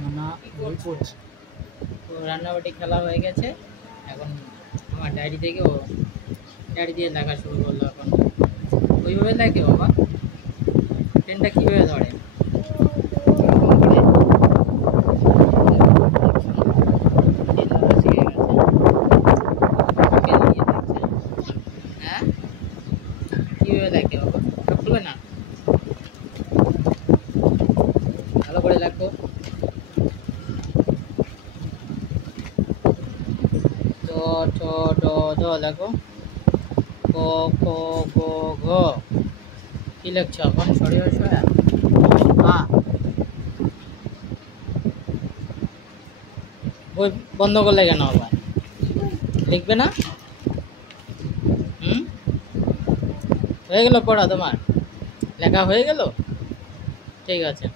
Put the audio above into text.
মানা বই পড়ছে। তো রান্নাবাটি খেলা হয়ে গেছে, এখন আমার ডায়েরি থেকে ও ডায়েরি দিয়ে লেখা শুরু করলো। এখন ওইভাবে লেখে বাবা, পেনটা কীভাবে ধরে এরকম করে পেন ধরা শিখে গেছে, পেন দিয়ে দেখছে। হ্যাঁ, কীভাবে লেখে বাবা, ওটা খুলে না, ভালো করে লেখো। চ ছ ড ঢ লেখো। ক খ গ ঘ। কি লিখছো এখন? সরিয়ে সয়া হ্যাঁ, বই বন্ধ করলে কেন আবার? লিখবে না? হুম, হয়ে গেল পড়া তোমার? লেখা হয়ে গেল? ঠিক আছে।